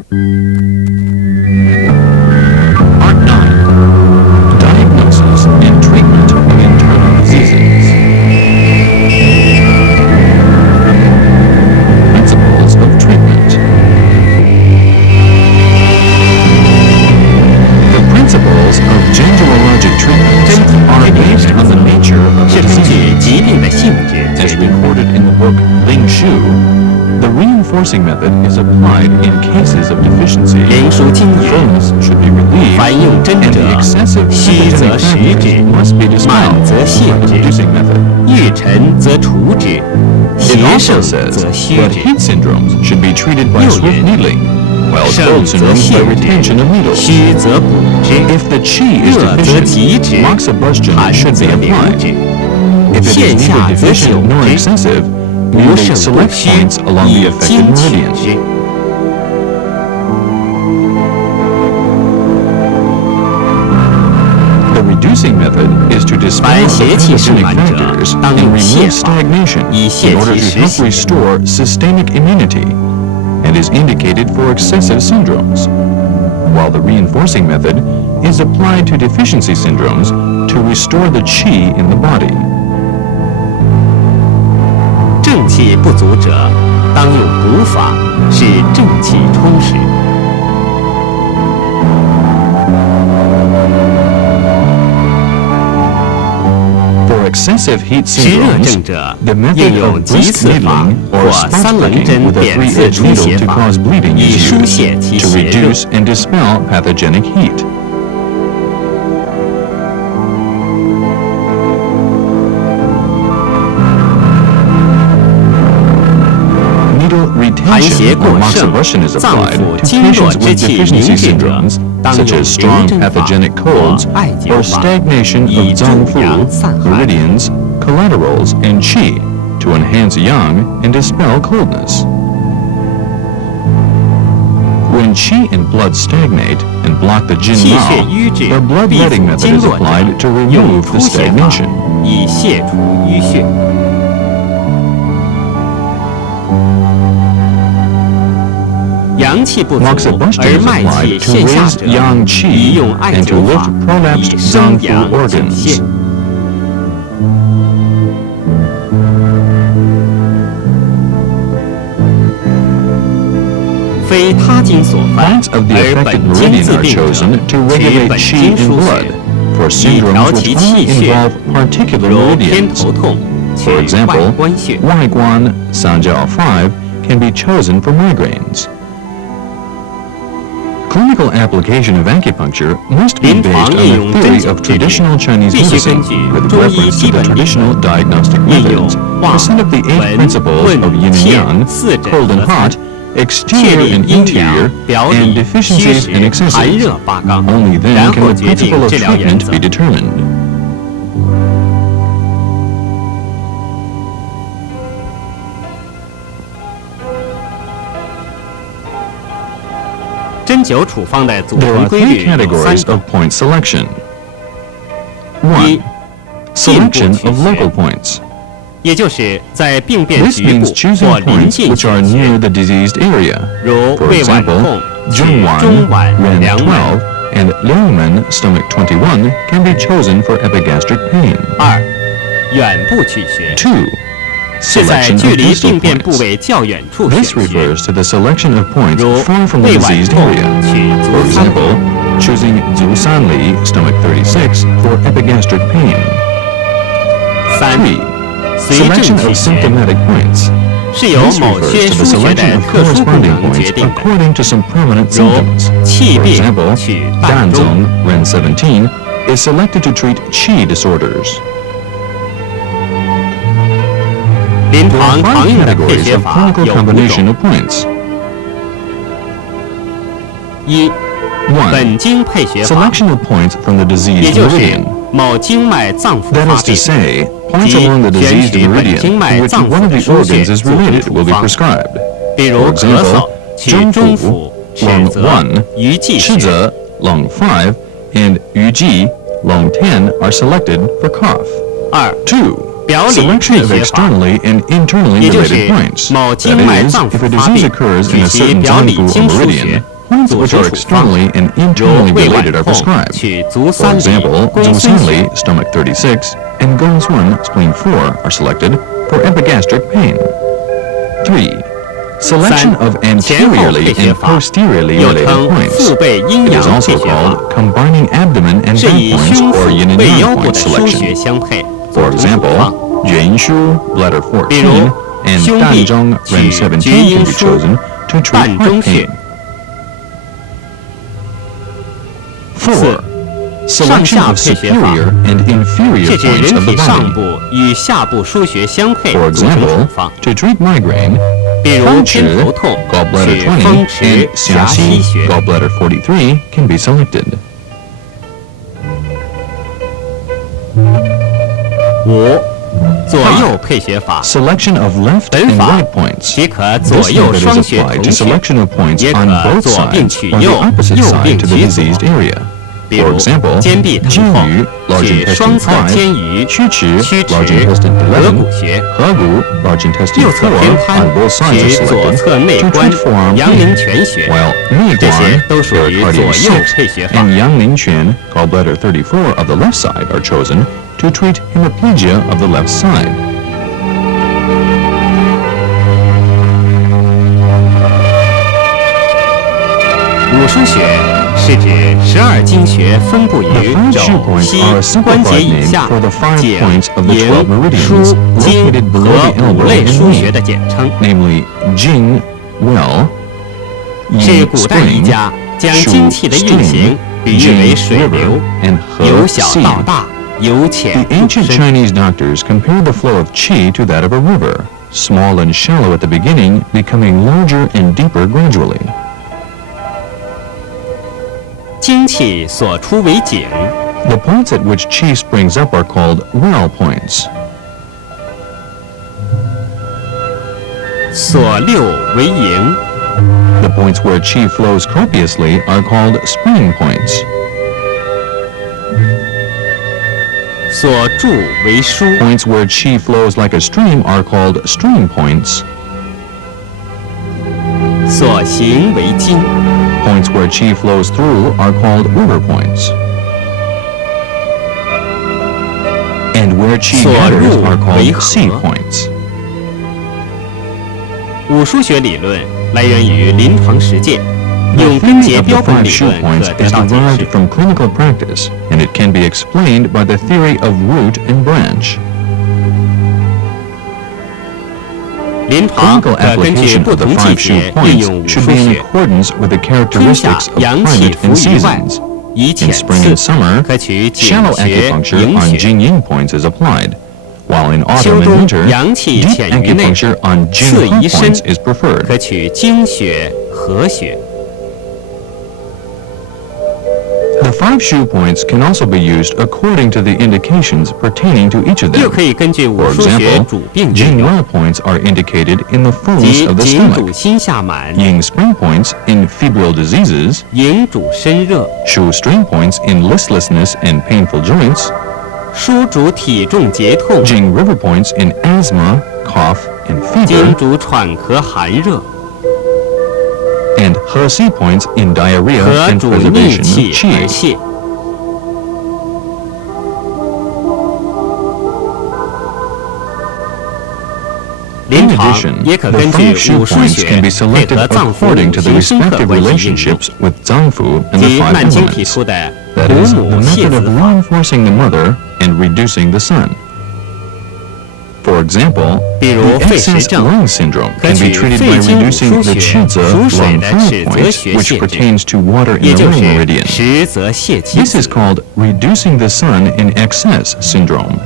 Part 9. Diagnosis and treatment of internal diseases. Principles of treatment. The principles of gingivilogic treatment are based on the nature of 是 the 根据 disease. 疾病的性质 As 决定。 recorded in the book Ling Shu, the reinforcing method is applied in cases of deficiency. 灵枢经云 Fullness should be relieved, 凡用针 and 者 the excessive 虚则 pathogenic 实 factors 之 must be 满 dispelled 则泻 by the 之 reducing method. 欲沉则除之 It 邪 also 盛 says 则虚 that 之 heat syndromes should be treated by 又 swift 云 needling, while 盛 cold 则 syndromes by 泻 retention 之 of needles. 虚则补之 If the qi is 热则急 deficient, 之 moxibustion 寒 should 则 be 留 applied. 之 If it is 线 neither 下则 deficient 久 nor 之 excessive, 不 you may 盛不 select 虚 points along 以 the affected 经取 meridian. 之 The reducing method is to dispel 凡 the 邪气盛 pathogenic 满者 factors 当 and 用泻 remove 法 stagnation 以 in 泻 order 其 to 实 help 行 restore systemic immunity, and is indicated for excessive syndromes, while the reinforcing method is applied to deficiency syndromes to restore the qi in the body. 正气不足者，当用补法，使正气充实。 For excessive heat 实热 syndromes, 症者， the 应 method 用 of 急 brisk 刺法 needling 或 or spot 三棱 pricking 针 with a 点刺 3-edged 出 needle 血 to 法 cause bleeding 以 is 疏 used 泄其 to 邪热。 reduce and dispel pathogenic heat. Needle 寒邪 retention 过 or 盛 moxibustion is 脏 applied 腑 to 经络 patients 之 with 气 deficiency 凝滞者 syndromes, 当 such 用 as strong 灵针法 pathogenic 或 colds 艾灸 or 法 stagnation 以 of 助 zangfu, 阳散寒。 meridians, collaterals, and qi to enhance yang and dispel coldness. When qi and blood stagnate and block the jin 气血 mao, 瘀滞 the blood 闭 letting 阻 method 经 is 络者 applied to 用 remove 出 the 血法 stagnation. 以泻除淤血。 阳气不足 Moxibustion 而 is 脉气 applied to 陷下 raise 者， yang 宜 qi 用艾 and to 灸法 lift prolapsed 以生 zangfu 阳整 organs. 泻。非他经所犯， Points of the 而 affected 本经 meridian 自 are 病者， chosen to 取 regulate 本 qi 经 in 输 blood 血， for 以 syndromes 调 which 其 only 气血， involve particular 如偏 meridians. 头痛，取 For 外 example, 关穴。 Waiguan Sanjiao 5 can be chosen for migraines. Clinical application of acupuncture must be 临 based 床 on 应 the 用针 theory 灸 of 治病， traditional Chinese 必须 medicine 根据 with 中医 reference 基 to the 本理 traditional 论， diagnostic 应用 methods, 望、 the set of the 8闻、 principles 问、 of yin and 切 yang, 四诊 cold and 合 hot, 参，确 exterior 立 and 阴 interior, 阳、表 and 里、虚 deficiencies 实 and、寒 excesses. 热八纲， Only then 然 can 后 the 决定 principle of 治疗原 treatment 则 be。determined. 针灸处方的组 There 成 are 规 three 律有三 categories 种： of point selection. 一 1. Selection 进步 of 取穴 local points. 也就是在病变 This 局部 means choosing 或临 points 近 which are 取 near 穴， the diseased area. 如 For 胃脘 example, 痛取 Zhongwan, 中脘、 Ren 梁门。 12, and Liangmen, stomach 21, can be chosen for epigastric pain. 二、远部取穴 2. 是在 Selection 距 of 离 distal 病变部 points. 位较远处选 This 穴， refers to the selection of points 如 far from the 胃脘 diseased 痛 area. 取 For 足三里。 example, choosing Zusanli, stomach 36, for epigastric pain. 三、 3. 随症 Selection 取 of 穴 symptomatic points. 是由 This 某些 refers to the 腧穴 selection 的 of 特殊功 corresponding 能决 points 定的， according to some prominent 如 symptoms. 气 For 病 example, 取膻中， Danzong, Ren 17, is selected to treat qi disorders. 临 There are 床常 5 用的配 categories 穴 of 法 clinical 有5 combination 种： of points. 一、 1. 本经配穴法， Selection of points from the 也 diseased 就是 meridian. 某经脉脏腑 That 发 is to 病， say, points 即 along the 选 diseased 取本 meridian 经 to 脉 which 脏 one 腑 of 的 the 腧穴 organs is 组成 related 处 will be 方， prescribed. 比如 For 咳 example, 嗽取 中中府府、尺 lung 泽 1, 鱼际穴， Shize, lung 5, and Yuji, lung 10 are selected for cough. 二、 2. 表里 Selection 配 of 穴法， externally and internally 也就 related 是 points. 某 That 经脉 is, 脏 if 腑 a 发 disease 病， occurs 取 in a 其 certain 表里 zangfu 经 or 腧 meridian, 穴， points 组 which 织 are 处方， externally and 如 internally 胃脘 related are 痛 prescribed. 取足 For 三里、 example, 龟孙 Zusanli, 血。 stomach 36, and Gongsun, spleen 4, are selected for epigastric pain. 3. Selection of 前后 anteriorly 配血 and 法， posteriorly 又 related 称 points. 腹背阴 It 阳 is 配 also 血法， called combining abdomen and 是 back 以 points 胸腹 or yin and 背 yang 腰部 point 的输血 selection. 相配， For 组织处 example, 方。 Yuanshu, bladder 比如 14, and 胸壁 Danzhong, 取 ren 厥 17 阴 can be 枢 chosen to treat 膻 heart 中穴 pain. 4. 上 Selection 下 of 配血法， superior and inferior 是指 points 人 of the 体上 body. 部与下部输血相配 For 组成处 example, 方。 to treat migraine, 比如 风 偏 池 头痛 gallbladder 取 20, 风池 and 狭溪 xiaxi 穴。 gallbladder 43 can be selected. 5. 左右配血法， Selection of left 本 and 法 right points. 即可 This 左右 method 双 is 血 applied 同 to 血， selection of points 也 on 可 both 左并 sides 取 or the 右， opposite 右 side 并 to the 取左。 diseased area. 比 For 如 example, 肩臂疼肩痛盂 large 取 intestine 双侧 5, 肩盂、曲池曲 large 池、 intestine 合 11, 谷穴。 合谷 large intestine 右侧 4 偏瘫 on both sides are 取左 selected 侧内 to 关 treat forearm 阳陵 pain, 泉穴， while 内这些 guan 都属于 pericardium 左右 6配血法。 and Yangling Quan gallbladder 34 of the left side are chosen to treat hemiplegia of the left side. 五腧穴是指12经穴分布于 The 5 shoe 肘、 points 膝 are a 关节 simplified 以 name 下 for the 5颈、 points of the 12营、 meridians 枢、经 located below 和 the 五 elbow 类 and 腧穴 knee, 的简称， namely Jing, well, 是 Yin 古代医 spring, 家将 Shu 精气的运 stream, 行比喻为 Jing 水 river, 流， and 由 He 小 sea. 到大，由浅 The 入 ancient 深。 Chinese doctors compared the flow of qi to that of a river, small and shallow at the beginning, becoming larger and deeper gradually. 精气所出为井， The points at which qi springs up are called well points. 所溜为营， The points where qi flows copiously are called spring points. 所注为枢， Points where qi flows like a stream are called stream points. 所行为经， Points where qi flows through are called river points. And where qi 所 gathers 入 are 为 called 河。 sea points. 五腧穴理论来源于临床实践， The 用根 theory 结 of the 标本 5理 shoe 论 points 可得 is 到解 derived 释。 from clinical practice, and it can be explained by the theory of root and branch. 临床 Clinical 可根据 application 不 of the 同季 5 shoe 节运用 points 五 should 腧 be in 穴。 accordance with the 春夏 characteristics of 阳气 climate 浮 and 于外 seasons. 以 In 浅 spring 刺 and summer, 可取井 shallow 穴、 acupuncture 营 on 穴。 Jing-Yin points is applied, while in 秋 autumn and 冬 winter, 阳气 deep 潜于内， acupuncture on 刺 Jing-Ha 于深 points is preferred. 可取经穴、合穴。 The 5 shoe points can also be used according to the indications pertaining to each of 又 them. 可以根据五 For 腧穴 example, 主病运 Jing 用， well points are indicated in the fullness 即 of the 颈主 stomach, 心下满， Ying spring points in febrile diseases, 营主身热， Shu stream points in listlessness and painful joints, 枢主体重结痛， Jing river points in asthma, cough, and 经 fever, 主喘咳寒热， and He sea points in diarrhea 和 and 主逆 preservation 气 of 而 qi. 泻。临 In 床 addition, 也可 the 根据 5 shoe 五腧 points 穴 can be 配 selected 合脏腑 according 五 to the 行深刻 respective 关系应用， relationships with Zangfu and the 即 5曼经提 elements. 出的 That 母 is, the 母泻 method of 子法。 reinforcing the mother and reducing the son. For example, 比如 the 肺石 excess 症 lung syndrome 可 can be 取 treated 肺 by 经五 reducing 腧 the 穴 Chizi 属水 lung 的 flow 尺泽 point, 穴 which 限制， pertains to water in 也 the 就 ring 是 meridian. 实则泻妻 This is 子。 called reducing the sun in excess syndrome.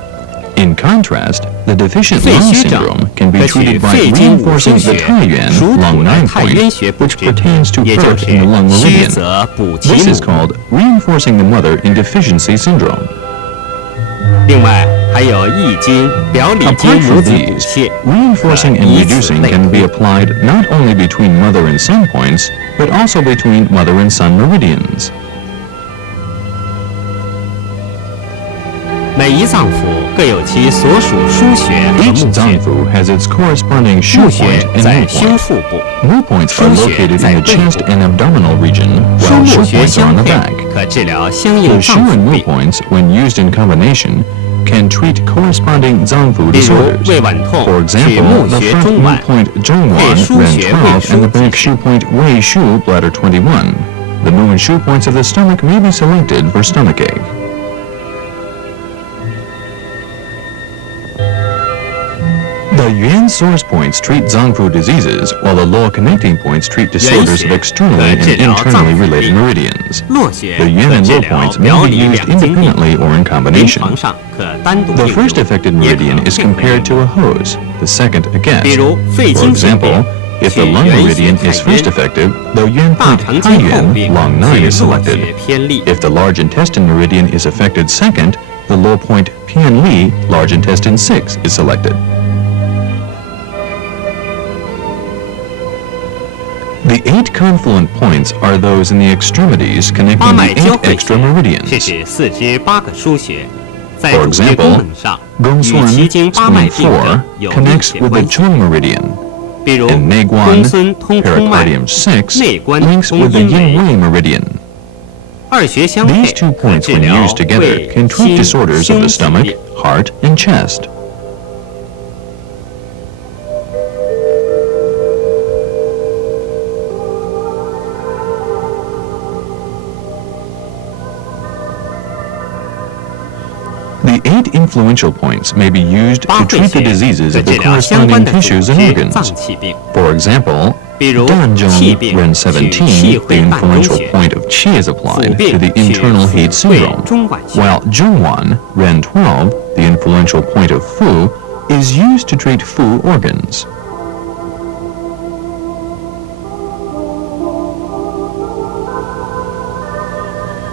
In contrast, the deficient 肺 lung 虚症 syndrome can be 可取 treated by 肺经五 reinforcing 腧 the 穴 Taiyuan 属 lung 土的 9 太渊 point, 穴布 which 置， pertains to 也就 earth 是 in the lung 虚 meridian. 则补其 This is 母。 called reinforcing the mother in deficiency syndrome. 另外还有易经、表里经 Apart 母 from 子补 these, 泻， reinforcing and 以此 reducing 类 can be 推。 applied not only between mother and son points, but also between mother and son meridians. 每每一脏腑各有其所属腧穴和 Each 募穴。 zangfu has its corresponding shu 募穴 point and 在 mu 胸 point. 腹部， Mu points are 腧穴 located 在 in the 背 chest 部。 and abdominal region, 枢 while 募 shu 穴 points are 相 on the 配， back. 可治疗相 The 应 shu 脏 and 腑 mu 病， points, when used in combination, can treat corresponding zangfu 比如 disorders. 胃脘痛 For 取 example, 募 the 穴 front 中 mu 脘， point zhongwan, 配腧 ren 穴 12, 胃 and the 腧 back 即 shu 是。 point wei shu, bladder 21. The mu and shu points of the stomach may be selected for stomach ache. The yuan source points treat zangfu diseases, while the luo connecting points treat disorders of 原穴 externally 可治 and 疗 internally 脏腑 related 病， meridians. 络穴 The yuan 可 and 治 luo 疗 points 表 may be 里 used 两经病， independently or in 临 combination. 床上可单独 The 应 first 用， affected 也可 meridian is 配合 compared 应 to 用。 a hose, the second a 比 guest. 如肺 For 经性 example, 病， if 取 the lung 原 meridian 穴 is 太 first 渊； affected, the yuan 大 point 肠经后 haiyuan, 病， long 9 取 is 络 selected. 穴偏利。 If the large intestine meridian is affected second, the low point pian li, large intestine 6, is selected. The 8 confluent points are those in the extremities 八 connecting 脉 the 交 8汇 extra 穴是 meridians. 指四肢8个腧穴，在 For 主治 example, 功能上与 Gongsun 奇经八脉 spleen 病症 4有密 connects 切 with the 关系。 Zhong meridian, 比如 and 公 Neiguan 孙通冲脉 pericardium 6内关 links 通 with the 阴 yin 维， wei meridian. 二穴相配 These two 可 points, 治 when 疗 used together, 胃、 can treat 心、 disorders of 胸 the 疾 stomach, 病。 heart, and chest. The 8 influential points may be used 八 to 会 treat the 穴 diseases 可 of 治 the 疗相 corresponding 关的组 tissues and 织 organs. 脏器病， For example, 比如 Danzhong 气病 Ren 取 17, 气 the 会半中 influential 穴， point of qi is 腹 applied 病 to the 取 internal 腹 heat 会 syndrome, 中脘穴。 while Zhongwan Ren 12, the influential point of fu, is used to treat fu organs.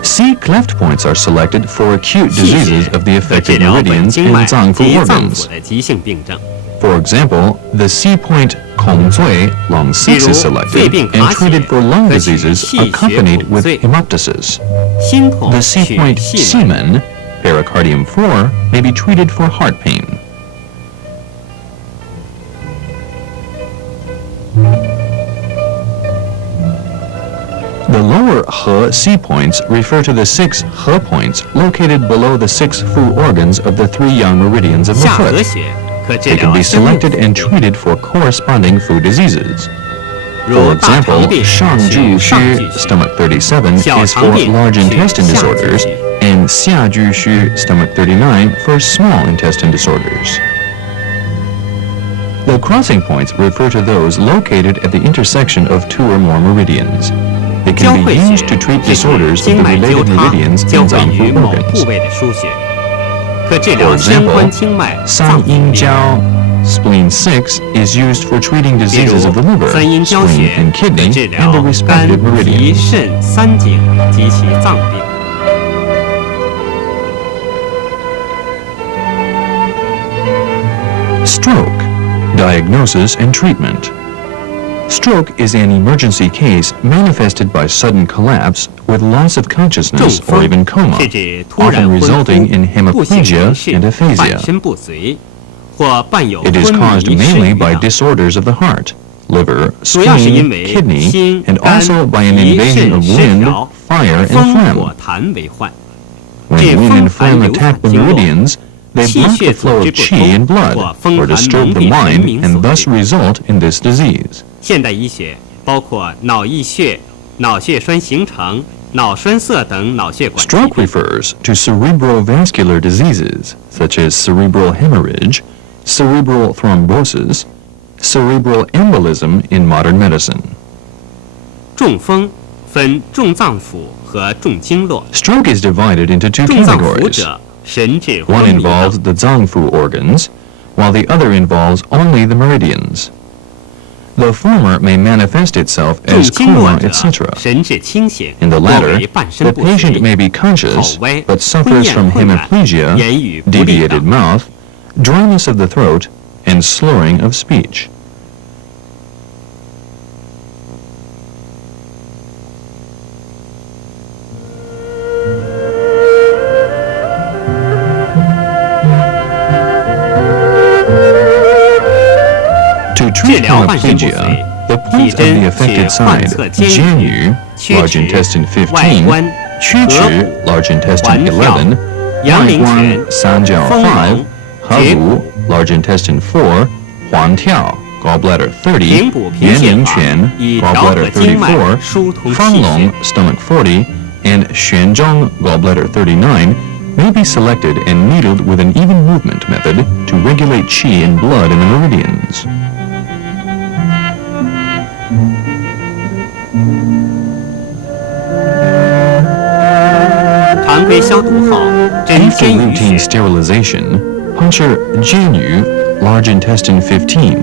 C cleft points are selected for acute 气 diseases 血 of the 可治 affected 疗本 meridians 经脉 and zangfu 及脏 organs. 腑的急性病症。 For example, the C point Kongzui lung 比 6如 is 肺 selected 病 and 卡血 treated for lung 可取 diseases 气血 accompanied 骨 with 髓， hemoptysis. 心痛 The C 取 point 气门。 semen, pericardium 4, may be treated for heart pain. The lower He C points refer to the 6 He points located below the 6 Fu organs of the 3 young meridians of the 下颌 foot. 穴可治 They can 疗 be 生命 selected and treated for corresponding Fu diseases. 如 For 大肠 example, 病取 Shangju 上 Xu, 巨穴， stomach 37, 小 is 肠 for 病 large 取 intestine 下巨 disorders, 穴， and Xiaju Xu, stomach 39, for small intestine disorders. The crossing points refer to those located at the intersection of 2 or more meridians. They 交 can 汇 be 穴 used to treat 是指 disorders of 经 the 脉交 related 叉 meridians 交 and 汇于 zangfu 某部 organs. 位的腧穴，可治 For 疗相关 example, 经脉脏 San 腑 Yin 病。 Jiao spleen 6 is used for treating 比 diseases 如 of the liver, 三阴交 spleen, 穴 and 可 kidney, 治 and 疗 the 肝、 respective 脾、 meridians. 肾三经及其脏病。 Stroke, diagnosis and treatment. Stroke is an emergency case manifested by sudden collapse with loss of 中 consciousness or 风 even coma, 是指突然 often 昏 resulting in 忽、不省 hemiplegia 人事 and、半 aphasia. 身不遂，或伴有 It 昏 is caused 迷、失 mainly 语 by 等。 disorders of the heart, liver, 主要是因 spleen, 为 kidney, 心、 and 肝、 also by an 脾、 invasion 肾 of 失 wind, 调， fire, and 风 phlegm. 火痰为患。 When 这 wind 风 and 寒 phlegm 流 attack 产 the 经络， meridians, they 气 block 血 the flow 组 of 织不 qi and 通， blood 或风 or 寒 disturb the 蒙蔽神 mind 明 and 所 thus 致。 result in this disease. 现代医学包括脑溢血、脑血栓形成、脑栓塞等脑血管疾 Stroke 病。 refers to cerebrovascular diseases such as cerebral hemorrhage, cerebral thrombosis, cerebral embolism in modern medicine. 中风分重脏腑和重经络。 Stroke is divided into 2重脏腑 categories. 者，神志 One 昏迷 involves 等。 the zangfu organs, while the other involves only the meridians. The former may manifest itself 重 as 经络 coma, 者， etc. 神志清醒， In the 多 latter, 为半 the 身不 patient 遂， may be 口 conscious 歪， but 吞 suffers 咽 from 困难， hemiplegia, 言语不利 deviated 等。 mouth, dryness of the throat, and slurring of speech. 疗患肾部髓， the 体 point of the 征 affected 是患 side, 侧肩 Jianyu, 曲 large 指 intestine 外 15, 观 曲指 large intestine 11, 阳陵外观泉三角丰 5, 隆 河谷 large intestine 4, 环跳 gallbladder 30, 平补贫延血法陵泉以调和 gallbladder 经脉 34, 疏通方气龙血。 stomach 40, and 玄中 gallbladder 39 may be selected and needled with an even movement method to regulate qi and blood in the meridians. 常规消毒后，针 After 针淤 routine 血， sterilization, puncture Jianyu, large intestine 15.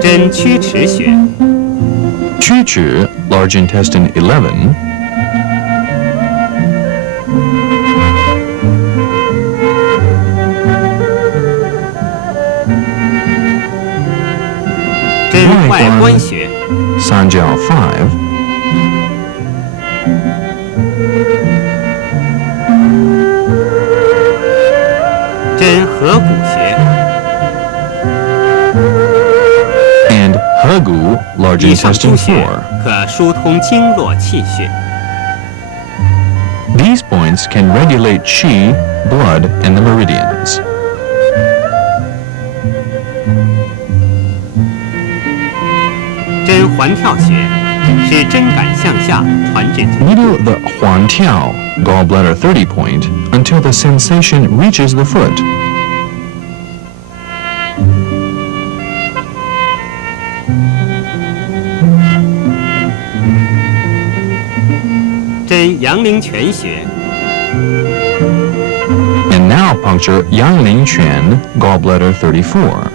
针曲池穴，曲指 large intestine 11. 针外关穴，三角5. 针合谷穴。 and Hegu, large 以上 intestine 诸穴 4. 可疏通经络气血。 These points can regulate qi, blood, and the meridians. 针环跳穴是针杆向下传至足 Needle the Huantiao, gallbladder 30 point, until the sensation reaches the foot. 针阳陵泉穴， And now puncture Yangling Quan, gallbladder 34.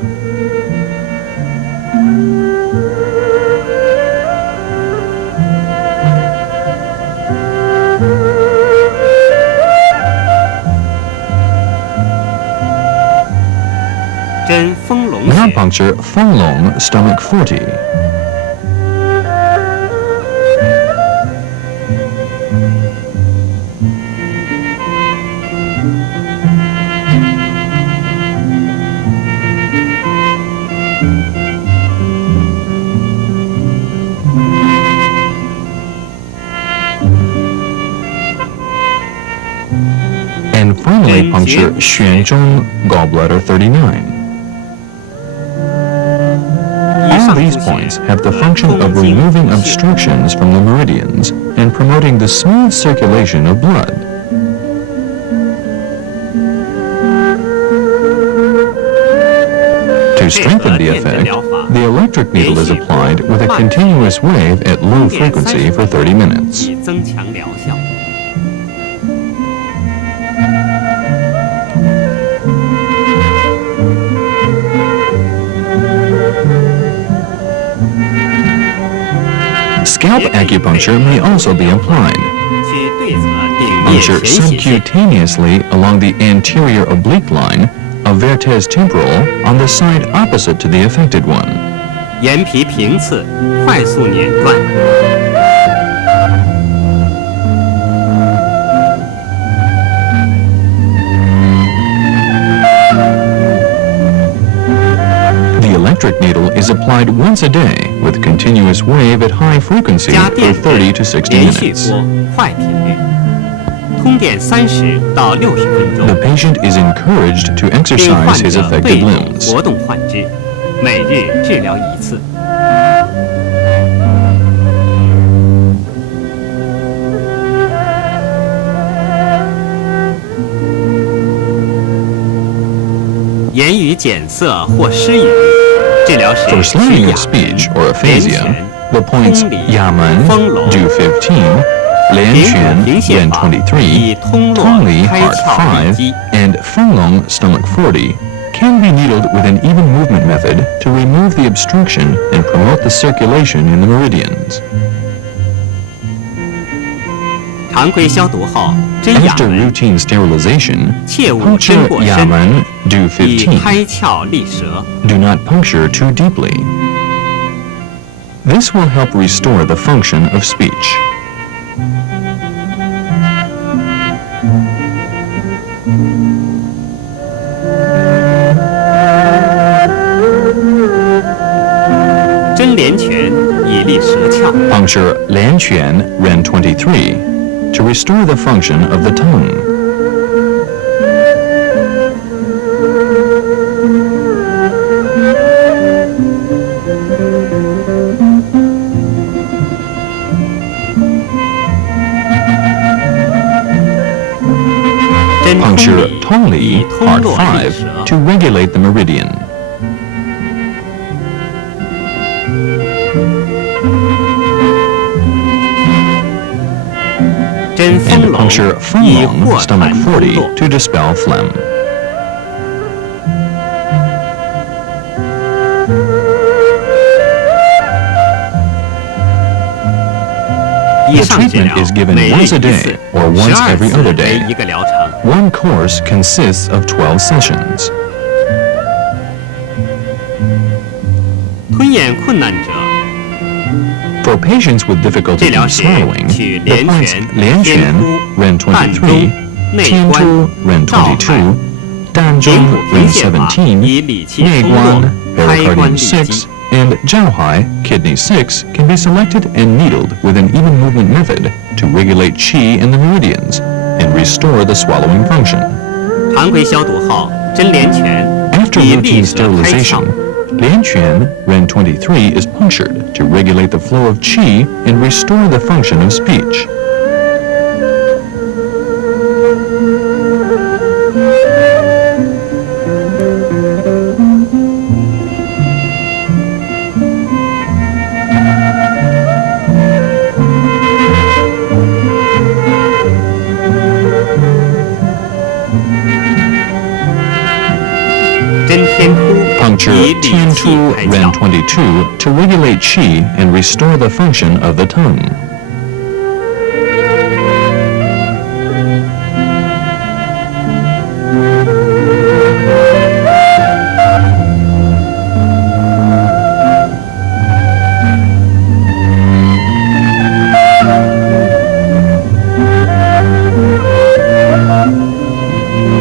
针丰隆 Now 穴， puncture Fenglong, stomach 40. ，and finally puncture Xuanzhong, gallbladder 39. 以 All 上 these 诸 points 穴 have the 可 function 通 of 经 removing 补血 obstructions from the meridians and promoting the smooth circulation of blood. To strengthen the effect, the electric needle is applied with a continuous wave at low frequency for 30 minutes. 以增强疗效。Scalp acupuncture may also be applied. 去对侧顶面 Puncture 前斜线， subcutaneously along the anterior oblique line of vertes temporal on the side opposite to the affected one. 眼皮平刺，快速捻断。 The electric needle is applied once a day with continuous wave at high frequency 加 for 电 30 to 60连续 minutes. 拨，快频率，通电30到60分 The 钟， patient is encouraged to 给 exercise 患 his 者 affected 被动 limbs. 活动患肢，每日治疗1次。 言语检色或失语，治疗时 For 是 slurring 哑 of speech or 连 aphasia, 拳 the points 通理 Yamen, 丰隆 do 15, 连平拳补贫血 Yan 法 23, 以通络 Tongli 开 Heart 窍利 5, 基， and Fenglong Stomach 40 can be needled with an even movement method to remove the obstruction and promote the circulation in the meridians. 常规消毒后，针哑 After 门， routine sterilization, 切勿 puncture 针过深， Yamen, do 以 15. 开窍利舌。 Do not puncture too deeply. This will help restore the function of speech. 针连泉以利舌窍。 Puncture Lianquan Ren 23 to restore the function of the tongue. Puncture Tongli Part 5 to regulate the meridian. 针 And 丰隆 puncture 以 Fenlong 豁 Stomach 痰通 40 络。 to dispel phlegm. 以 The 上治 treatment 疗 is given 每日 once a 一 day 次， or once 12 every 次 other 为 day. 一个疗程。 One course consists of 12 sessions. 吞咽困难者， For patients with difficulty 治疗 in 时 swallowing, 取 the 连 points 泉、 Lianquan 天突、 Ren 膻中、 23, 内关、 Tiantu Ren 照海、 22, 灵 Danzhong 骨 Ren 平泻法 17, 以理气通络 Meiguan 开关 Pericardium 利基 6, and Jiaohai Kidney 6 can be selected and needled with an even movement method to regulate qi in the meridians and restore the swallowing function. 常规消毒后，针连泉 After 以利 routine 舌开窍 sterilization,。Lianquan Ren 23 is punctured to regulate the flow of qi and restore the function of speech. Puncture 以理气 Tiantu 开 Ren 窍。 22 to regulate qi and restore the function of the tongue.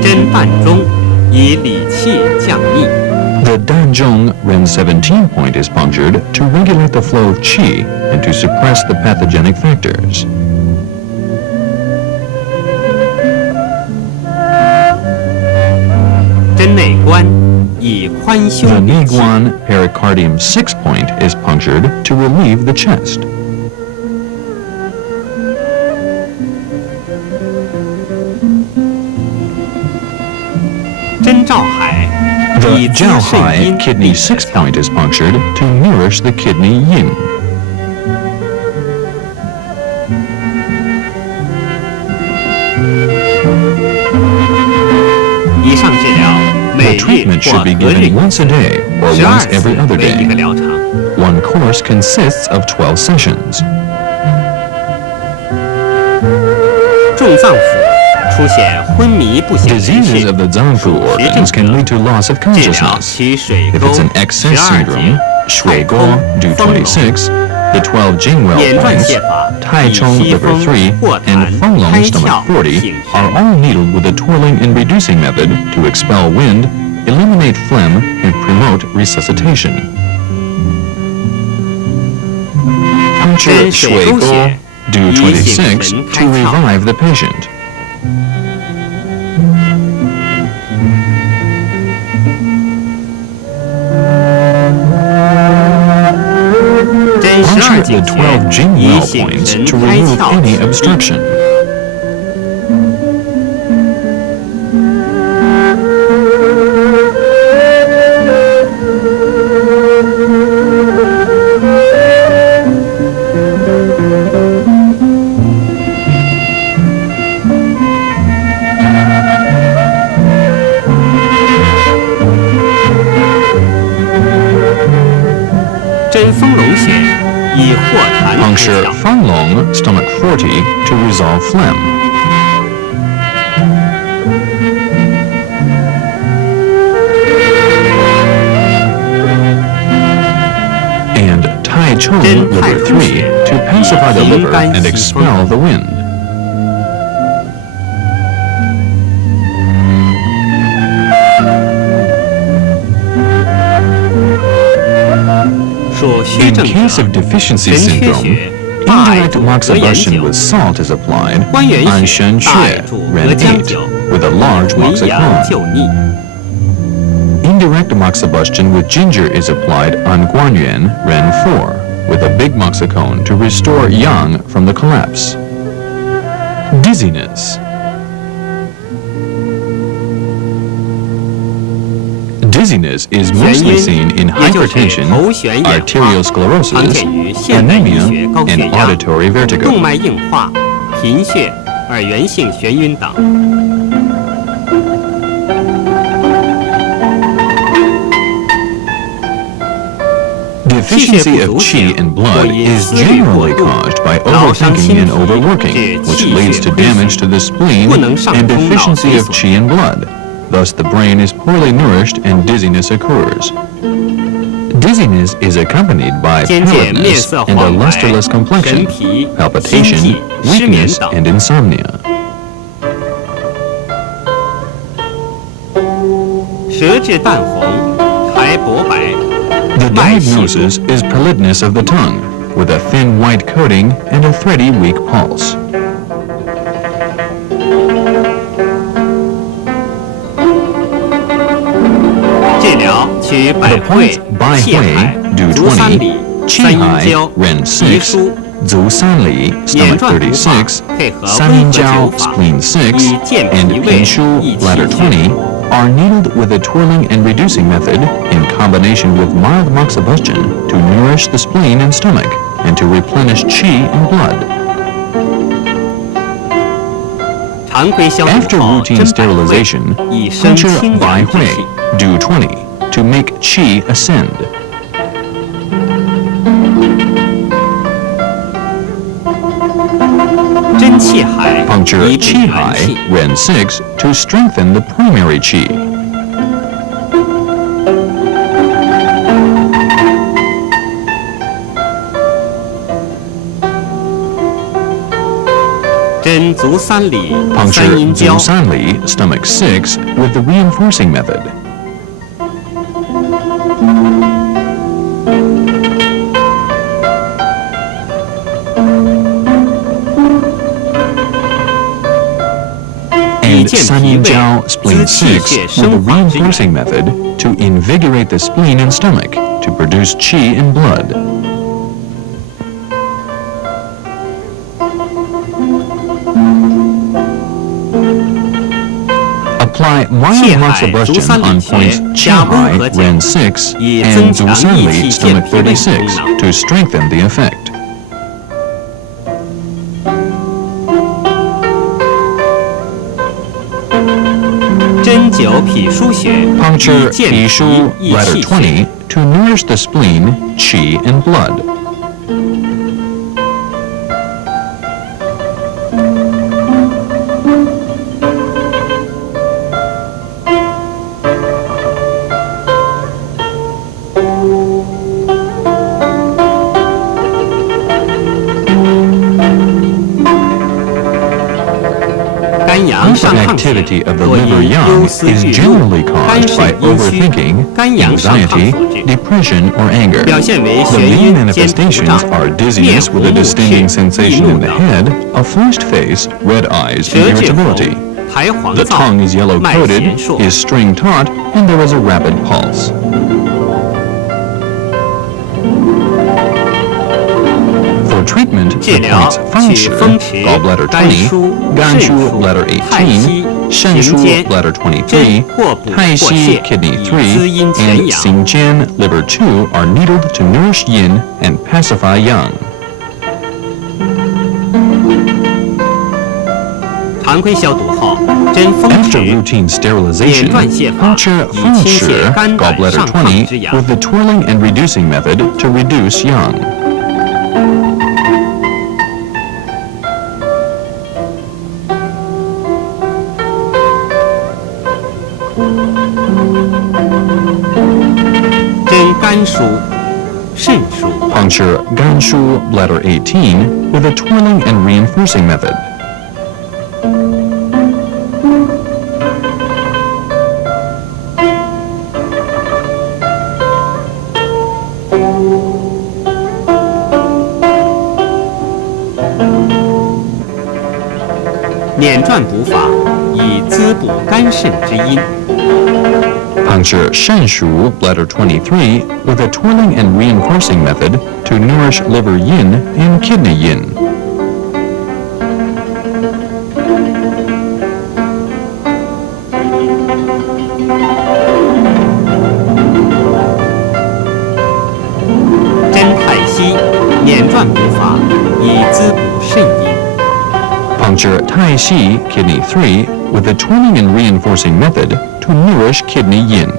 针膻中以理气降逆。 The Danzhong Ren 17 point is punctured to regulate the flow of qi and to suppress the pathogenic factors. 针内关以宽 The 胸理气。 Meiguan Pericardium 6 point is punctured to relieve the chest. 针照海 The 以滋肾 Jiaohai 阴 Kidney 利舌 6 窍。 point is punctured to nourish the kidney yin. 以上治疗 The 每日 treatment 或 should be 隔日 given once a day or 12 once 次 every other 为一个 day. 疗程。 One course consists of 12 sessions. 重脏腑出现昏迷不醒人 Diseases 士 of the Zangfu 属实 organs 症 can 者 lead to loss of 治疗 consciousness. 其水 If 沟 it's an excess 12 节 syndrome, 太 Shui 空 Guo, Du 丰隆 26, the 12 Jingwell 眼转 points, 泻法 Tai 以 Chong 西 liver 风 3, 豁 and 痰 Fenglong 开 stomach 窍 40 醒 are 神。 all needled with the twirling and reducing method to expel wind, eliminate phlegm, and promote resuscitation. Puncture 针水 Shui 沟 Guo, 穴 Du 以醒 26, 神 to 开窍。 revive the patient. 针12 Puncture 井 the 12穴 Jingwell 以醒 points 神 to 开 remove 窍 any 起 obstruction. 针丰隆穴以豁痰开 Puncture 窍。 Fenglong stomach 40 to resolve phlegm. And Tai Chong 针太 liver 冲 3穴 to pacify the 以平 liver 肝 and 息 expel 风。 the wind. 属属虚 In 症 case 者 of，deficiency 神缺 syndrome, 血、大艾 indirect 柱和盐 moxibustion 酒 with salt is applied 关元 on 血、 shen 大艾 xue, 柱和 ren 姜 8, 酒 with a large 为阳 moxicone. 救逆。 Indirect moxibustion with ginger is applied on guanyuan, ren 4, with a big moxicone to restore yang from the collapse. Dizziness. Dizziness is 眩 mostly 晕 seen in 也就是 hypertension, 头眩眼花，常 arteriosclerosis, 见于现代医 anemia, 学高血 and 压、 auditory 动 vertigo. 脉硬化、贫血、耳源性眩晕等。 Deficiency of qi and blood is generally caused by overthinking and overworking, which leads to damage to the spleen and deficiency of qi and blood. Thus, the brain is poorly nourished and dizziness occurs. Dizziness is accompanied by 渐渐面 pallidness 色 and a 黄白、 lusterless 神 complexion, 疲、心 palpitation, 悸、失眠 weakness, 等。 and insomnia. 舌质淡红，苔薄白， The 脉细弱。 diagnosis is pallidness of the tongue, with a thin white coating and a thready weak pulse. 治疗取 The 百会 points、by 气海 Hui、do 足三 20, 里、 Qi 三阴 Hai, 交、 Ren 遗 6, 书、 Zu Sanli, 眼 stomach 转图法 36, 配合 San 温 Yin 和酒 Jiao, 法， spleen 6, 以健 and 脾胃、 Pin Shu, 益气 bladder 血。 20, are needled with a twirling and reducing method in combination with mild moxibustion to nourish the spleen and stomach and to replenish qi and blood. 常规消 After 毒后 routine 蒸百会， sterilization, 以生 puncture 清 by 阳之 Hui, 气。 do 20, to make qi ascend. 真气海 Puncture 以 qi 补元 hai, 气。 ren 6, to strengthen the primary qi. 针足三里、三 Puncture 阴交 Zu，Sanli, stomach 6, with the reinforcing method. 以 And 健 San 脾 Yin 胃、 Jiao, 滋 spleen 气 6, 血 with the 生化之源。 reinforcing method to invigorate the spleen and stomach to produce qi and blood. Apply 气 mild 海足 moxibustion 三 on 里 points 穴 qi 加温 hai, 和脚， ren 6, 以 and 增 Zu 强益 Sanli, 气健 stomach 脾胃功 36, 能。 to strengthen the effect.针灸脾腧穴， Puncture 以健 Pi 脾 Shu, 益 bladder 气血。 20, to nourish the spleen, qi, and blood. Hyperactivity of the liver yang is generally caused by overthinking, 肝阳上亢 anxiety, 所致， depression, or anger. 表现为 The 眩 main 晕、肩头 manifestations 胀、 are 面 dizziness 红 with a 目 distending 赤、易 sensation 怒 in the 等， head, a flushed face, red eyes, 舌 and 质红 irritability.，苔黄 The 燥， tongue is yellow 脉 coated, 弦数， is string taut, and there is a rapid pulse. For treatment, 治 the 疗 points 取 Fangshi, 风池、 gallbladder 肝 20, 腧、肾 Ganshu, 腧、 bladder 太溪、 18, Shenshu, 行间、 bladder 23, 针或补或 Taixi, 泻， kidney 以 3, 滋阴全 and 阳。 Xingjian, liver 2, are needled to nourish yin and pacify yang. 常规消毒后，针风 After 池， routine sterilization, 点篆泻法， puncture 以清泻 Fangshi, 肝胆 gallbladder 上亢 20, 之阳。 with the twirling and reducing method to reduce yang. Puncture Ganshu, bladder 18, with a twirling and reinforcing method. 转补法，以滋补肝肾之阴。 Puncture 肾腧 bladder 23 with a twirling and reinforcing method to nourish liver yin and kidney yin. 针太溪碾转补法，以滋补肾阴。 Puncture Tai Xi kidney 3 with a twirling and reinforcing method to nourish kidney yin.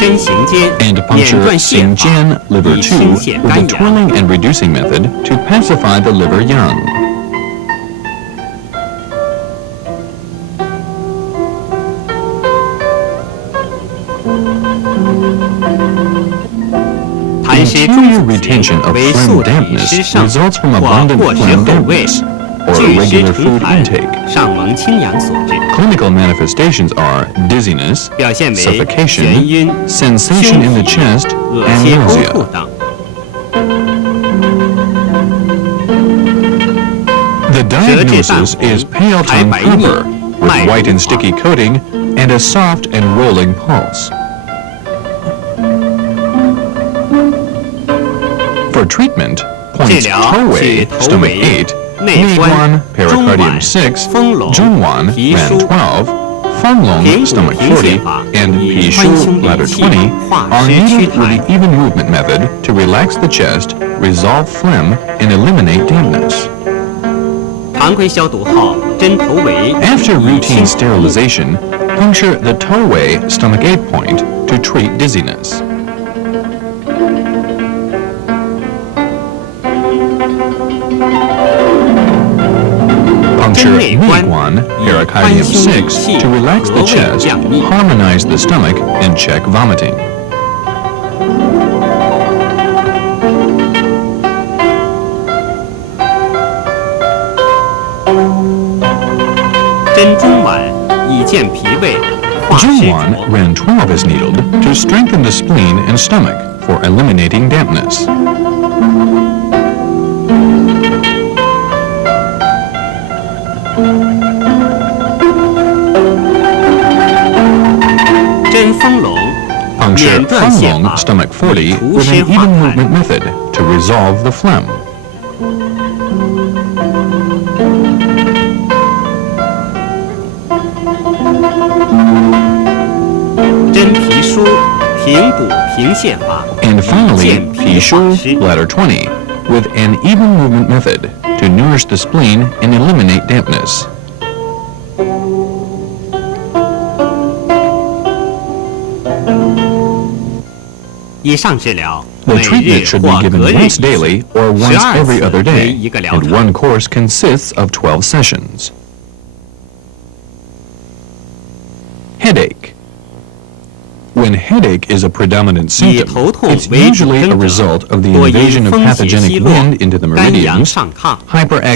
针行间 And 碾 puncture 转泻 Xingjian 法， liver 以 2 清泻 with a 肝阳。 twirling and reducing method to pacify the liver yang. 痰湿 Interior 中阻 retention 型 of 为 phlegm 素体 dampness 失上 results from 或 abundant 过食 phlegm 后味， dampness or 拒食 irregular 成 food 痰 intake. 上蒙清阳所致， Clinical manifestations are dizziness, 表现为眩 suffocation, 晕、 sensation in the chest, 恶 and 心、呕吐 nausea. 等。 The diagnosis is pale tongue purpur with white and sticky coating and a soft and rolling pulse. For treatment, 治 points 疗 Towei, 是头 stomach 围、 8, 内关、 Meiguan, 中 pericardium 脘、 6, 丰隆、 Zhongwan, 皮 ran 枢、 12, Fanglong, 平谷 stomach 平泻 40, 法 and 以宽 Pishu, 胸理 bladder 气 20, 化 are 湿祛 needed with 痰。 the even movement method to relax the chest, resolve phlegm, and eliminate dampness. 常规消毒后，针头围 After 以 routine 清 sterilization, puncture the Towei stomach 8 point to treat dizziness. Puncture 内关 Meiguan, 以 pericardium 宽胸理 6 气 to relax 和 the 胃 chest, 降逆。 harmonize the stomach, and check vomiting. 针中脘以健脾胃，化湿 Zhongwan 浊。 ran 12 is needled to strengthen the spleen and stomach for eliminating dampness. 针丰隆 Puncture 碾转泻 Fanglong 法 stomach 以 40 除 with 湿 an 化 even 痰。 movement method to resolve the phlegm. 针皮舒平补平泻法， And 以 finally, 健脾化 Pishu 湿。 bladder 20 with an even movement method to nourish the spleen and eliminate dampness. 以上治疗 The 每 treatment 日 should be 或 given 隔日 once 一次 daily or once 12 every 次 other 为 day, 一个疗 and 程。 one course consists of 12 sessions. Headache. When headache is a predominant 以 symptom, 头痛 it's 为主 usually a 症 result 者， of the 多因 invasion of 风邪稀 pathogenic 落 wind into the 肝阳 meridians, 上亢、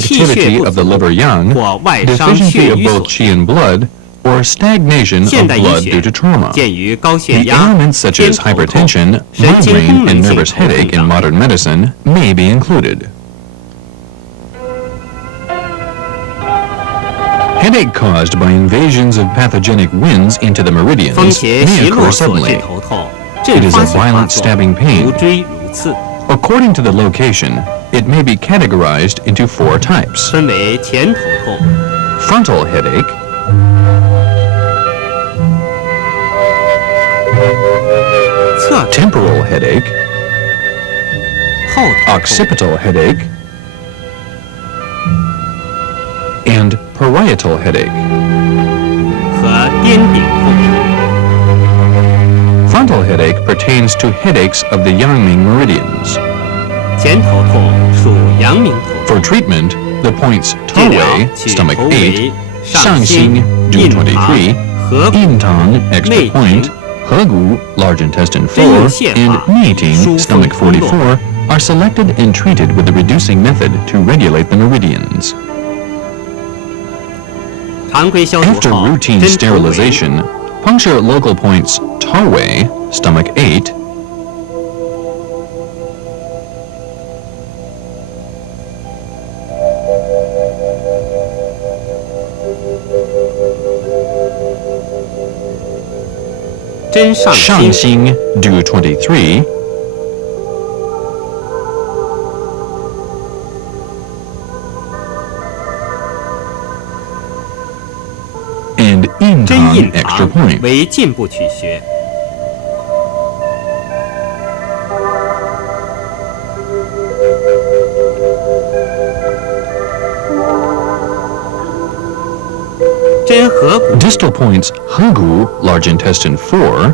气血 hyperactivity 不 of the 足 liver yang, 或外伤 deficiency 血 of 瘀 both 所 qi and blood, or stagnation 现 of 代医 blood 学 due to trauma. 鉴于高血 The 压、 ailments such 偏 as 头痛、 hypertension, 神经 migraine, 功能 and 性 nervous 头痛 headache in 等。 modern medicine may be included. Headache caused by invasions of pathogenic winds into the 风 meridians 邪 may 袭 occur 落所致 suddenly. 头痛， It 阵 is 发 a 性发 violent 作， stabbing pain. 如锥如刺， According to the location, it may be categorized into 4 types: 分为前头痛、 frontal headache, 侧头、 temporal headache, 后头痛、 occipital headache, and parietal headache. 和颠顶痛。 Frontal headache pertains to headaches of the Yangming meridians. 前头痛属阳明头 For treatment, the points 治疗 Towei, 取 stomach 头 8, 围、上 Shangxing, 心、 June 印堂 23, 合谷、 Yintang, extra 内 point, 庭、 Hegu, large intestine 真有 4, 泻 and 法、 Neiting, 疏风 stomach 通络 44, are selected and treated with the reducing method to regulate the meridians. 常规消毒 After 后， routine 针头为 sterilization, puncture local points Towei, stomach 8,针上心， Shangxing, do 23, and 针 Intang 印 extra 堂 point. 为进步取穴。针合谷 Distal points Hegu, large intestine 4,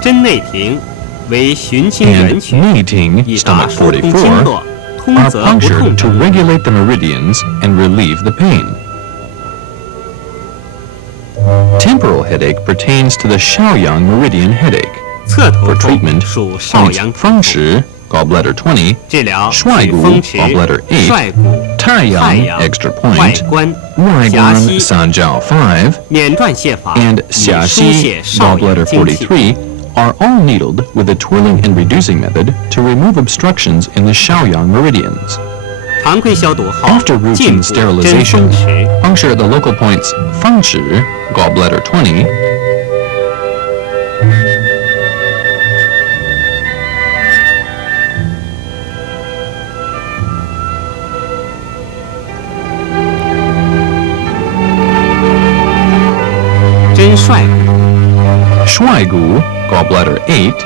“针内庭”为循经 and 原穴， Neiting, 以达 stomach 疏通经 44, 络，通 are 则不痛 punctured to 等。 regulate the meridians and relieve the pain. Temporal headache pertains to the Shaoyang meridian headache. 侧头 For 痛 treatment, 属少 points 阳头 Feng 痛， Shi, gallbladder 20, 治疗取帅骨风池、 gallbladder 8, 帅骨、太 Taiyang 阳、 extra 外 point, 观、狭 Waiguan 溪、 Sanjiao 5, 免断泻法 and 以疏 Xiaxi 泄少阳 gallbladder 精气。 43 are all needled with a twirling and reducing method to remove obstructions in the Shaoyang meridians. 常规消毒后 After，进 routine 补针 sterilization, 风池。 puncture the local points Feng Shi, gallbladder 20, “针帅骨 Shuaigu, gallbladder 8, “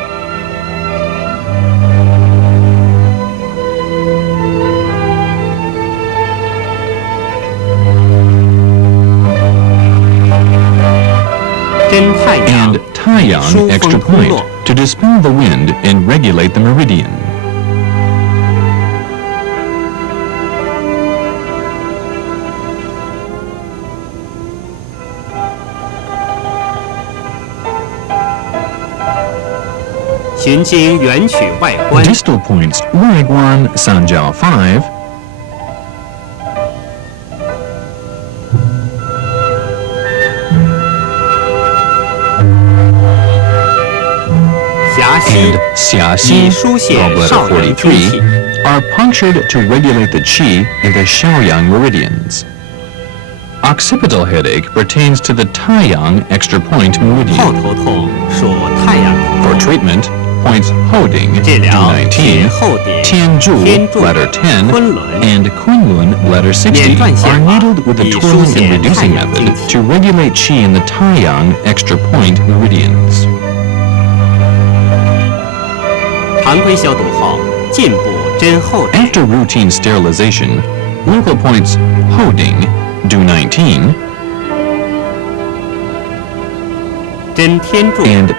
针太阳 and Taiyang 疏风 extra 通 point 络 to dispel the wind and regulate the meridian. “循经原取外观， Distal points Waiguan, Sanjiao 5, 狭溪 and Xiaxi, 以疏泄 gallbladder 少阳精气。 43, are punctured to regulate the qi in the Shaoyang meridians. Occipital headache pertains to the Taiyang extra point 后 meridian. 头痛属太阳头 For 痛， treatment, points Hoding, 治疗 D19, 后点、 Tianzhu, 天柱、 bladder 10, 昆仑。 and Kunlun, bladder 60, 免断泻法 are needled with a 以疏 twirling 泄 and 太 reducing 阳精 method 气。 to regulate qi in the Taiyang extra point meridians. 常规消毒后，进补针后点。 After routine sterilization, local points Hoding, do 19, 针天柱 and 以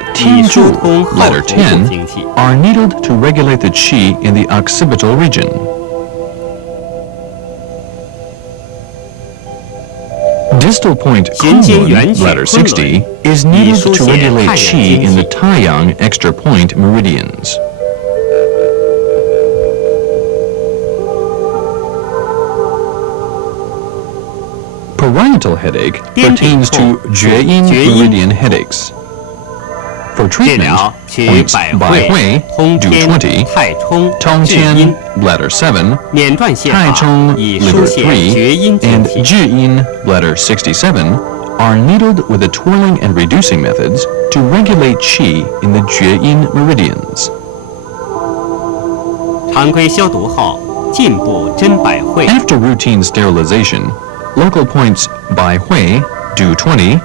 疏 Tianzhu, 通后 bladder 头部 10, 精气。 are needled to regulate the qi in the occipital region. Distal point 循经 Kunlun, 原曲 bladder 昆仑 60, is 以 needed 疏 to 泄 regulate 太阳 qi 精 in the 气。 Taiyang extra point meridians. Parietal headache 颠顶 pertains 痛 to Jueyin 厥阴 meridian headaches. For 治 treatment, 疗取 points 百 Bai 会 Hui, 通 do 天 20, 太冲治 Tongqian, 阴 bladder 7, 免断泻法 Taichung, 以 liver 疏泄 3, 厥阴精 and 气。 Jiyin, bladder 67, are needled with the twirling and reducing methods to regulate qi in the Jueyin meridians. 常规消毒后，进补针百会。 After routine sterilization, local points Bai Hui, do 20,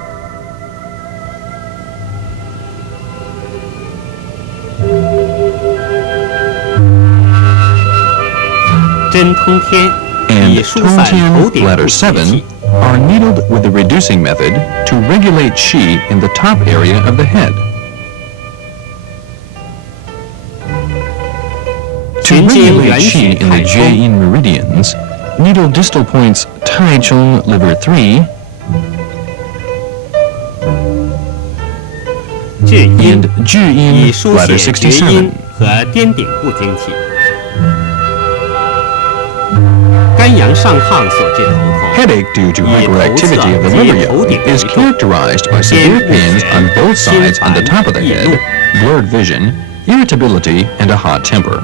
针通天， and 以疏散头 Tongtian, 顶部 bladder 邪 7, 气。 are needled with the reducing method to regulate qi in the top area of the head. To 循经 regulate 原 qi 血 in the 太冲， Jueyin meridians, needle distal points Taichung, liver 3, 至阴 and 至以 阴 书 bladder 写厥 67. 阴和颠顶部经气。肝阳上亢所致头痛， Headache due to hyperactivity of the liver young is characterized by severe pains on both sides and the top of the head, blurred vision, irritability, and a hot temper.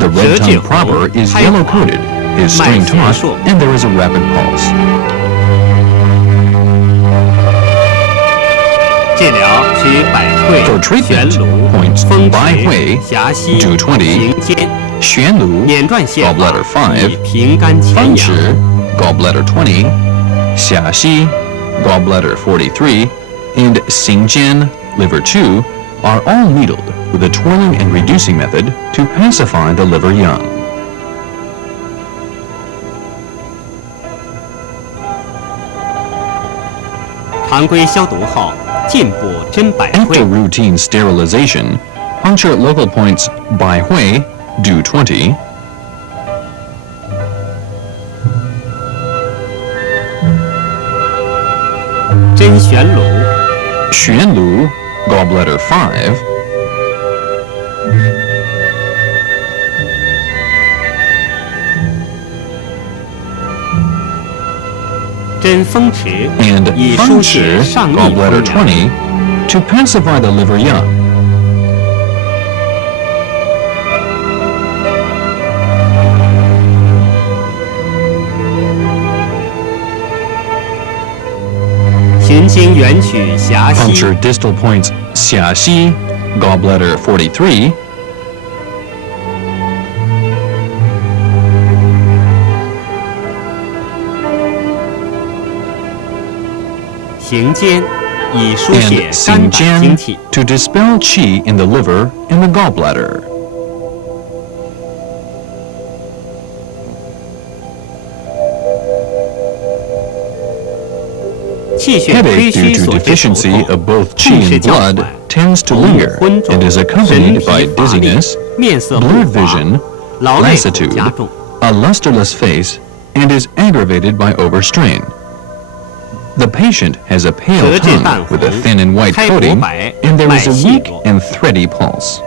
The red tongue proper is yellow-coated, is string-taut, and there is a rapid pulse. 治疗需百会、 For 悬 treatment, 颅、 points 风 百 池 会、 狭溪、 do 20 行间、 Xuan Lu, 碾转泻 gallbladder 法，以 5, 平肝潜 Feng 阳。 Chi, gallbladder 20, Xiaxi, gallbladder 43, and Xingjian, liver 2, are all needled with a twirling and reducing method to pacify the liver young. 常规消毒后，进补针百会 After，routine sterilization, puncture local points Bai Hui, do 20, 针悬颅、 Xuan Lu, gallbladder 5, 针风池， and 以 Feng 疏解 Chi, 上逆 gallbladder 风凉。 20, to pacify the liver young. 循经缘曲狭溪， Puncture distal points Xiaxi, gallbladder 43, 行间，以疏解 and 肝胆经 Xingjian 气。 to dispel qi in the liver and the gallbladder. 气血亏 Headache 虚 due to 所致头 deficiency 痛 of，both 痛 qi 势 and 较 blood 缓， tends to 头目 linger 昏肿， and is 神 accompanied 疲 by 乏力 dizziness, 面色不 blurred 滑 vision, 劳累口 lassitude, 加重。 a lusterless face, and is aggravated by overstrain. The patient has a pale 舌质淡 tongue with a 红， thin and white 开薄 coating, 白， and there 脉 is a 细 weak 弱。 and thready pulse.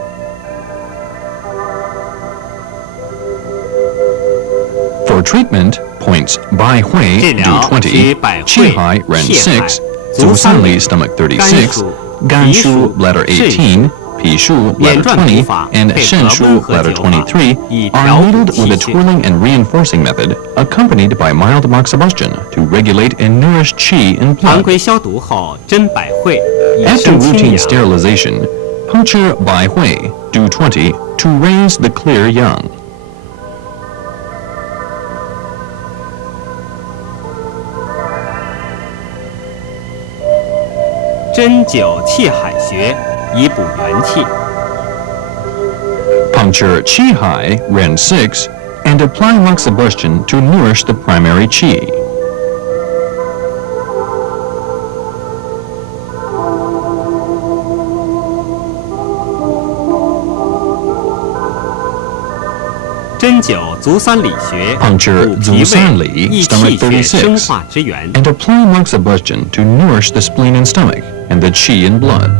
For treatment, points Bai Hui, 治 do 疗 20, 需百 Qi 会、 Hai, Ren 泻海、 6, 足三 Zusan 里 Li, stomach 肝 36, 数、 Gan 脾 Shu, 数、 bladder 肾 18, Pi Shu, 眼 bladder 转补 20, 法 and 配 Shen 合 Shu, 温和 bladder 灸法， 23, 以 are 调补 needled 气 with a 血。 twirling and reinforcing method, accompanied by mild moxibustion to regulate and nourish qi and 常 blood. 规消毒后，针百会，以 After 生清 routine 阳。 sterilization, puncture Bai Hui, do 20, to raise the clear young. 针灸气海穴，以补元气。 Puncture Qi Hai, Ren 6, and apply moxibustion to nourish the primary qi. 针灸足三里穴， Puncture 补脾 Zusan 胃， Li, 益 stomach 气血生 36, 化之源。 and apply moxibustion to nourish the spleen and stomach and the qi and blood.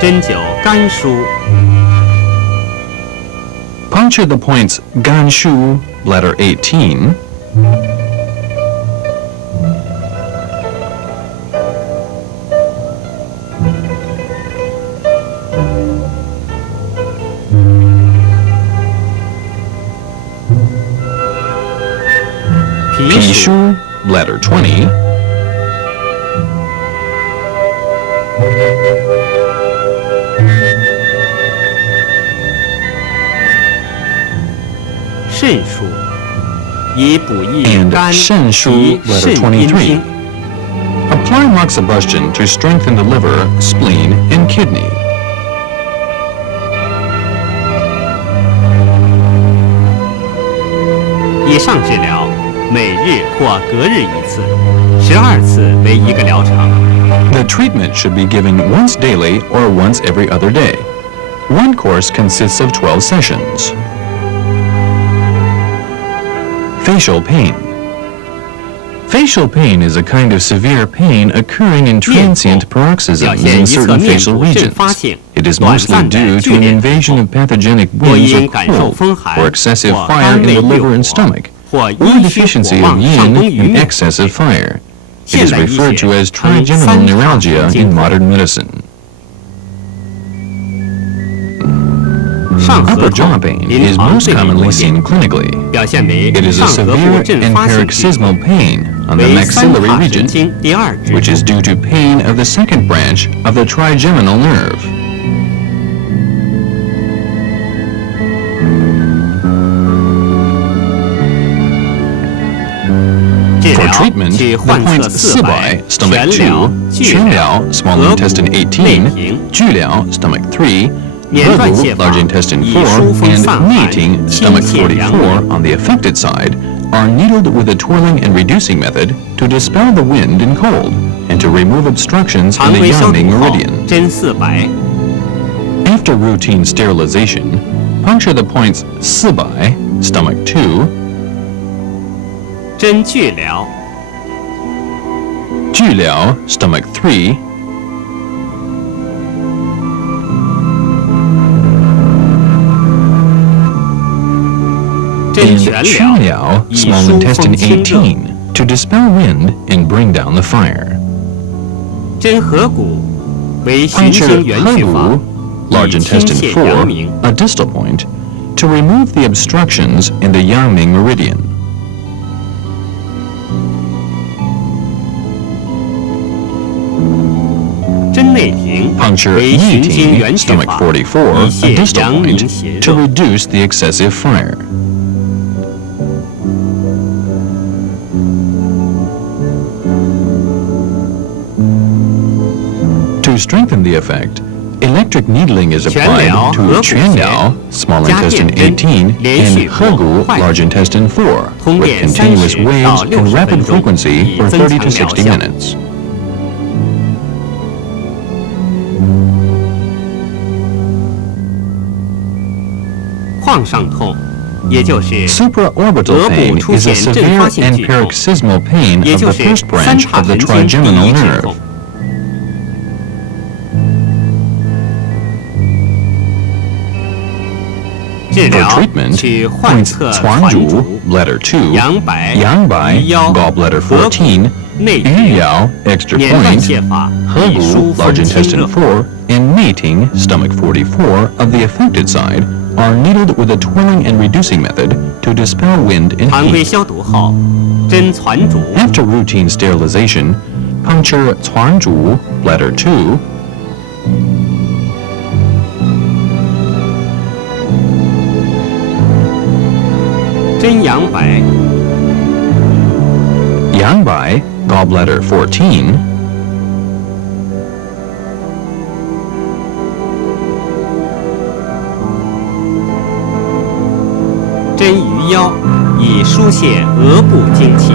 针灸肝腧， Puncture the points Gan Shu, bladder 18, 脾 Pi 腧， Shu, bladder 20, 肾腧，以补益 and 肝、 Shen 脾、 Shu, 肾 bladder 阴 23. 经。 Apply moxibustion to strengthen the liver, spleen, and kidney. 以上治疗，每日或隔日一次，12次为一个疗程。 The treatment should be given once daily or once every other day. One course consists of 12 sessions. Facial pain. Facial pain is a kind of severe pain occurring in transient 表 paroxysms 现 in 一侧 certain 面 facial 部阵 regions. 发性、 It is 短 mostly 暂的 due 剧 to an 烈疼 invasion 痛 of pathogenic 或 winds 因 or 感受 cold, 风寒 or excessive 或 fire 肝 in 胃 the 郁 liver 火 and stomach, 或 or 阴虚火 deficiency 旺 of 上 yin 攻于 and 面 excessive fire. It 现 is 代医 referred to 学 as 称 trigeminal 三叉 neuralgia 神经 in 痛 modern medicine. 上颌 Upper 痛 jaw pain 临 is 床 most 最为 commonly 多见， seen clinically. 表现为 It is 上 a 颌部 severe 阵 and 发性剧 paroxysmal 痛， pain on the 为三 maxillary 叉神 region, 经第二支 which is 柱。 due to pain of the second branch of the trigeminal nerve. 治 For 疗 treatment, 去 the 患侧 points 四白、 sibai, stomach 全疗、 2, 巨 chen 疗、 liao, small 额骨、 intestine 内 18, 平、 ju liao, stomach 3, 免断 hebu, 泻法 large intestine 以 4, 疏风 and 散寒、 meeting, 清 stomach 泻阳 44 明。 on the affected side, are needled with a twirling and reducing method to dispel the wind and cold, and to remove obstructions in 常 the 规消 yangming 毒后 meridian. 针四白， After routine sterilization, puncture the points sibai, stomach 2, 针巨疗， ju liao, stomach 3, 针 and 全 chen 疗， liao, 以 small 疏 intestine 风清热。 18, to dispel wind and bring down the fire. 针合谷为循 Puncture 行原血法 hebu,，large 以清 intestine 泻阳 4, 明。 a distal point, to remove the obstructions in the yangming meridian. 针内庭 Puncture 为循行 meeting, 原血 stomach 法， 44, 以 a 泻 distal 阳明 point, 邪 to 热。 reduce the excessive fire. To strengthen the effect, electric needling is 全 applied 疗 to 合谷 chen 穴 liao, small 加 intestine 电针 18, 连 and 续播 hebu, 快 large intestine 4, 通 with 电 continuous 30 waves 到 and 60 rapid 分钟， frequency 以 for 增 30 to 强疗 60效。 minutes. 眶上痛，也就是 Supraorbital 额部 pain 出 is a 现阵 severe 发性 and 剧痛， paroxysmal pain 也 of 就 the 是 first 三 branch 叉 of the 神经第 trigeminal 一支 nerve. 痛。治 For 疗 treatment, 取患 points 侧 cuan 攒 zhu, 竹、 letter 2, 阳白、 Yangbai, 鱼腰、 gallbladder 合谷 14, 内 Yu 庭、 Yao, extra 免断 point, 泻法，以 hebu, 疏 large 风清 intestine 热。 4, and mating, stomach 44, of the affected side, are needled with a twirling and reducing method to dispel wind and 常规 heat. 消毒后，针攒竹， After routine sterilization, puncture cuan zhu, letter 2, 针阳白， Yangbai, gallbladder 14, 针鱼腰，以疏泄额部精气。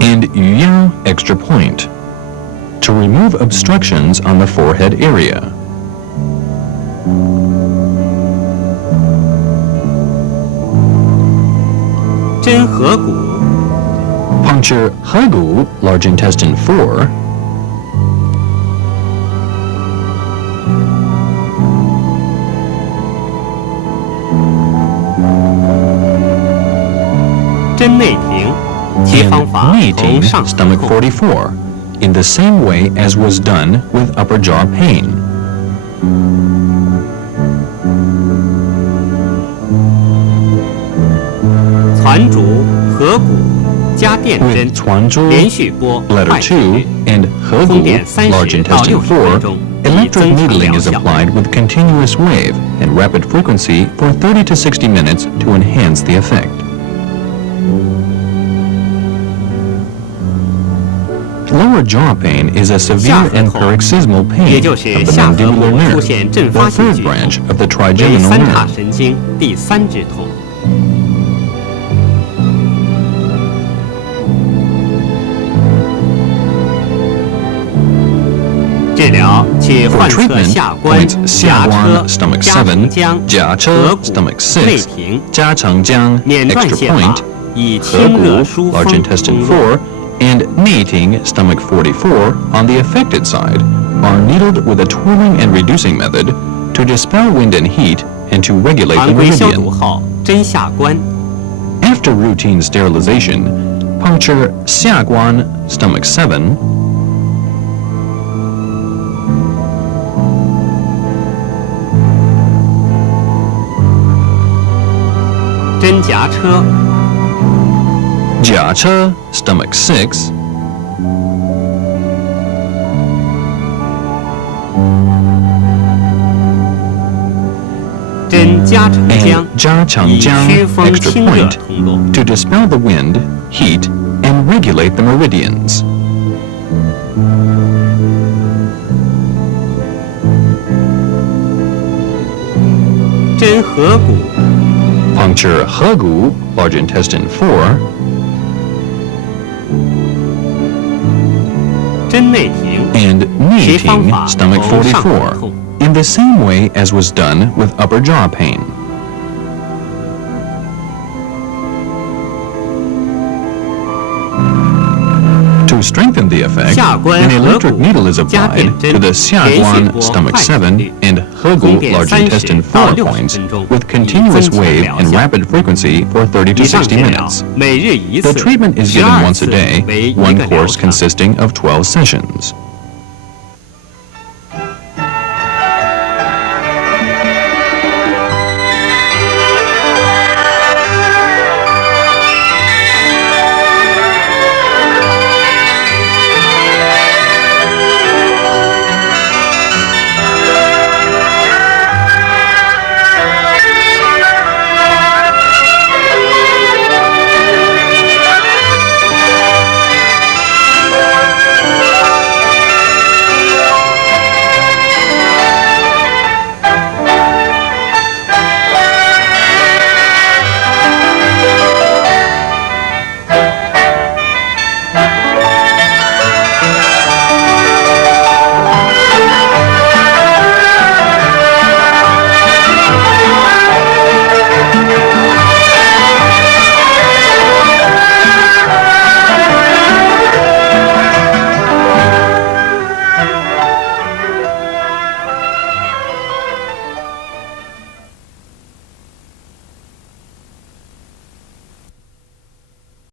and Yu Yao, extra point, to remove obstructions on the forehead area. 针合谷， Puncture hebu, large intestine 4, 针内庭，其 and 方法 mating, 同上颌 stomach 痛。 44, in the same way as was done with upper jaw pain. 攒竹、合谷，加电针 With，cuan zhu, 连续拨 letter 快时 2, and 通 hebu, 电 large 30到 intestine 60分钟， 4, 以 electric 增强 needling 疗 is 效。 applied with continuous wave and rapid frequency for 30 to 60 minutes to enhance the effect. Lower jaw pain is a severe and paroxysmal 也 pain 就 of 是 the 下颌 mandibular 部 nerve, 出现阵 the 发性 third 剧痛， branch of the 为 trigeminal 三叉 nerve. 神经第三支痛。治疗去 For 患侧 treatment, 下关、 points 颊 Xiaguan, 车、 stomach 加承 7, 江、 Jiache, 合谷、 stomach 内 6, 庭、 Jiachengjiang, 免断 extra 泻法 point, 以清热 Hegu, 疏 large 风 intestine 通络。 4, and Neiting, stomach 44, on the affected side, are needled with a twirling and reducing method to dispel wind and heat and to regulate the 常规消毒 meridian. 后针下关， After routine sterilization, puncture Xiaguan, stomach 7, 针颊车， Jiache, stomach 6, 针加承江 and， 以驱 Jiachengjiang, 风 extra 清热 point, 通络。 to dispel the wind, heat, and regulate the meridians. 针合谷， Puncture Hegu, large intestine 4, 针内庭， and 其方法 Neiting, stomach 同上腹 44, 痛。 in the same way as was done with upper jaw pain. To strengthen the effect, 下关 an 合 electric 谷 needle is 加 applied 点针 to the 连续 Xiaguan, 拨 stomach 快 7, 频率 and 供 Hegu, 电 large 30 intestine 到 4 60 points 分钟， with 以 continuous 增强 wave 疗 and 效。 rapid frequency for 30 to 以上 60治疗 minutes. 每日一 The 次， treatment is given 12 once a 次 day, 为一 one 个疗 course 程。 consisting of 12 sessions.